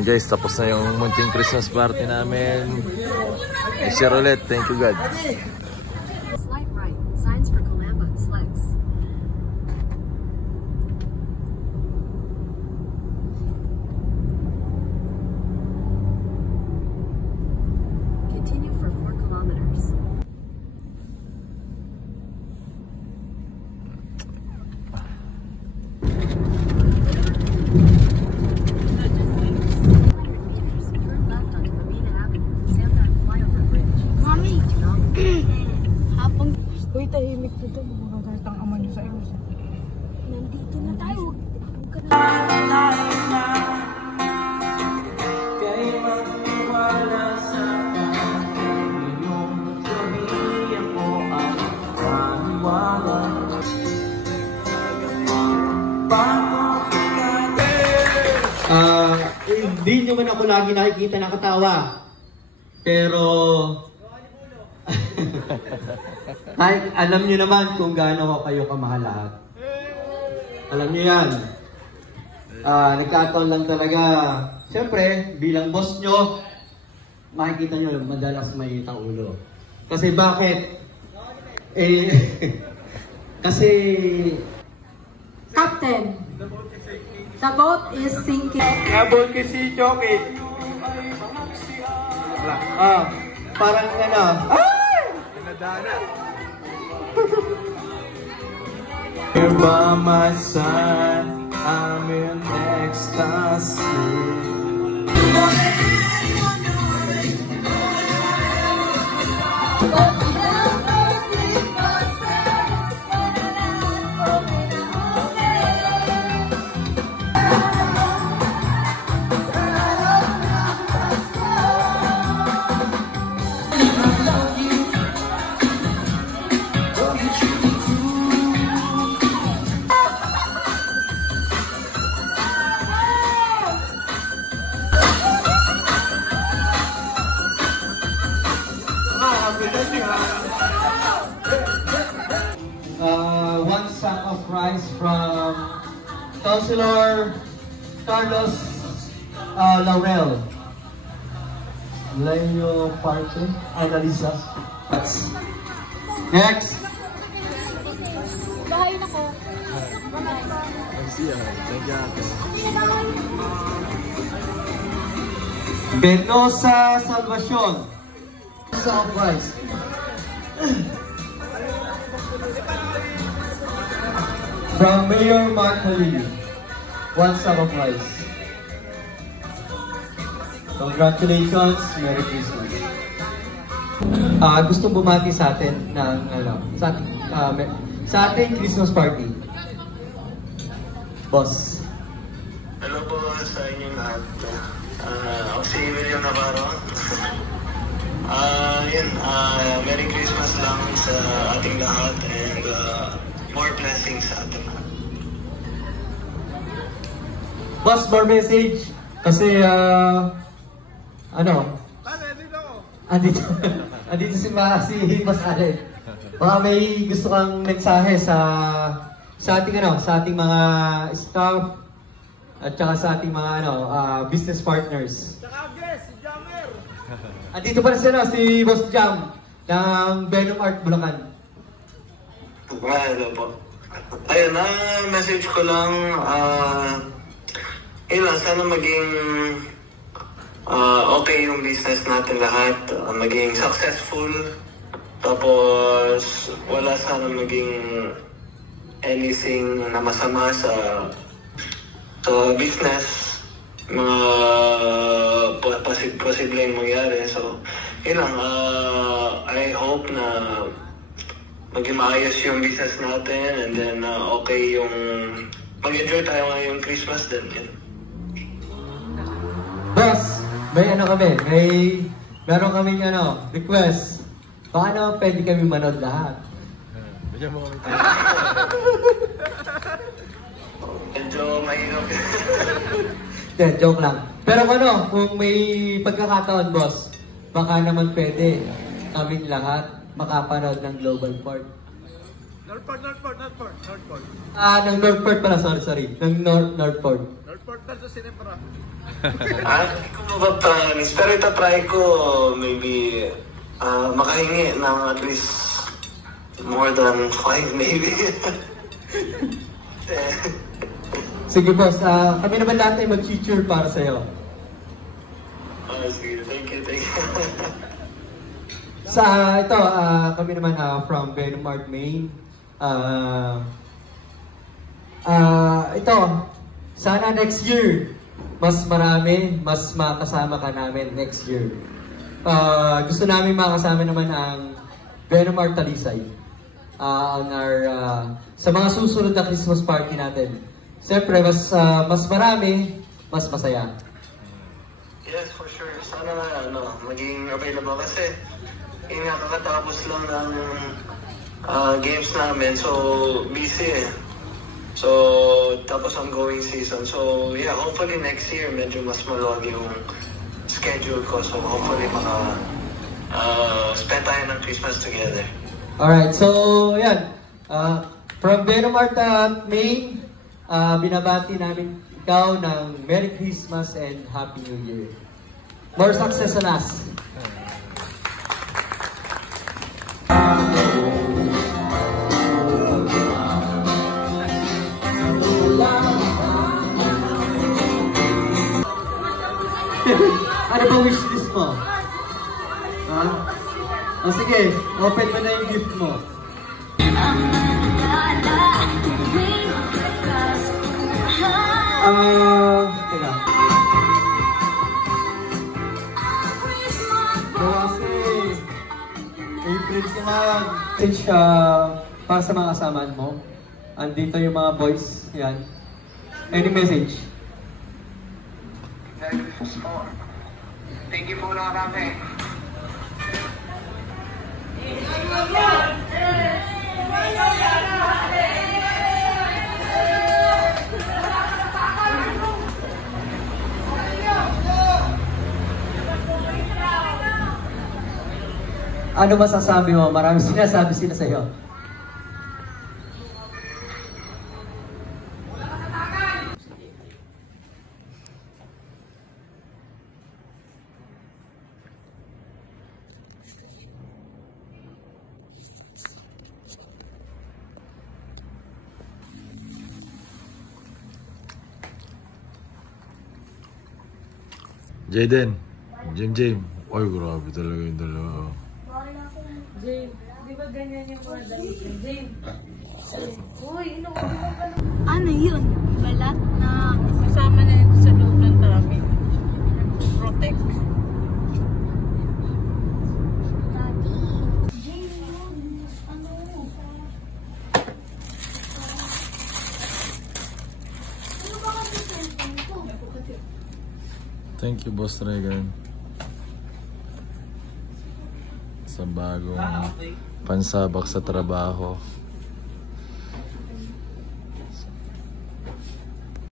Ayan guys, tapos na yung munting Christmas party namin. I-share ulit. Thank you God. Slight right. Signs for Calamba. Slicks. Continue for 4 kilometers. Uy, tahimik ko ito. Magagalit ang ama niyo sa iyo. Nandito na tayo. Huwag ka na. Kay magtiwala sa iyong sabihin mo ang maniwala. Hindi nyo man ako lagi nakikita nakatawa. Pero kahit alam nyo naman kung gaano ko kayo kamahal lahat. Alam nyo yan. Nagkataon lang talaga. Siyempre, bilang boss nyo, makikita nyo madalas may itang ulo. Kasi bakit? Kasi Captain, the boat is sinking. nabol kasi Choki. Parang ano. You're by my side, I'm in ecstasy. One sack of rice from Councilor Carlos Laurel. Layo Parque, Analisa. Next. Bahay na ko. Benosa Salvacion. Sack of rice. From Mayor Mark Halili, one sack of rice. Congratulations, Merry Christmas. Gusto bumati sa atin ng sa ating Christmas party. Boss. Hello po sa inyong lahat. Ako si William Navarro. Merry Christmas lang sa ating lahat and more blessings sa ating lahat. Boss, more message. Kasi, andito si Boss Allen. Baka may gusto kang mensahe sa ating mga staff at saka sa ating mga business partners. Saka si Jammer. Andito pa rin sila si Boss Jam ng Venom Art Bulacan. Hello po. Ayun, message ko lang, sana maging okay yung business natin lahat, maging successful, tapos wala sana maging anything na masama sa business, mga posibleng mangyari. So, I hope na maging maayos yung business natin and then okay yung mag-enjoy tayo ngayong Christmas din. Boss, meron kaming request. Baka naman pwede kami manood lahat. Bigyan mo kami tayo. Medyo mahirap. Joke lang. Pero kung may pagkakataon, boss, baka naman pwede kaming lahat makapanood ng Global Port. Northport. Ng Northport pala, sorry. Ng Northport. Northport na sa Sinebra. Hindi ko mapapromise, pero itatry ko maybe makahingi ng at least more than 5 maybe. Sige boss, kami naman lahat ay mag-cheer para sa'yo. Sige, thank you. Ito, kami naman from Venomart, Maine. Ito, sana next year, mas marami, mas makasama ka namin next year. Gusto namin makasama naman ang Venomart Talisay. Sa mga susunod na Christmas party natin. Siyempre, mas marami, mas masaya. Yes, for sure. Sana maging available kasi kakatapos lang ng games namin. So, busy eh. So, tapos ongoing season. So, yeah, hopefully next year medyo mas maluwag yung schedule ko. So, hopefully spend tayo ng Christmas together. Alright, so yan. From Venomart Maine, binabati namin ikaw ng Merry Christmas and Happy New Year. More success on us. Ano ba wishlist mo? Sige, open mo na yung gift mo. Teka. Kasi, April ka lang. Message para sa mga kasamaan mo. Andito yung mga boys. Yan. Any message? Thank you po na kami. Ano masasabi mo? Marami sinasabi sila sa'yo. Jaden, Jim. Ay, grabe talaga yung dalawa. Jane, di ba ganyan yung mga damit niya? Jane. Uy, Ano yun? Balat na kasama na yun sa loob ng damit. Protect. Thank you, Boss Regan. Sa bagong pansabak sa trabaho.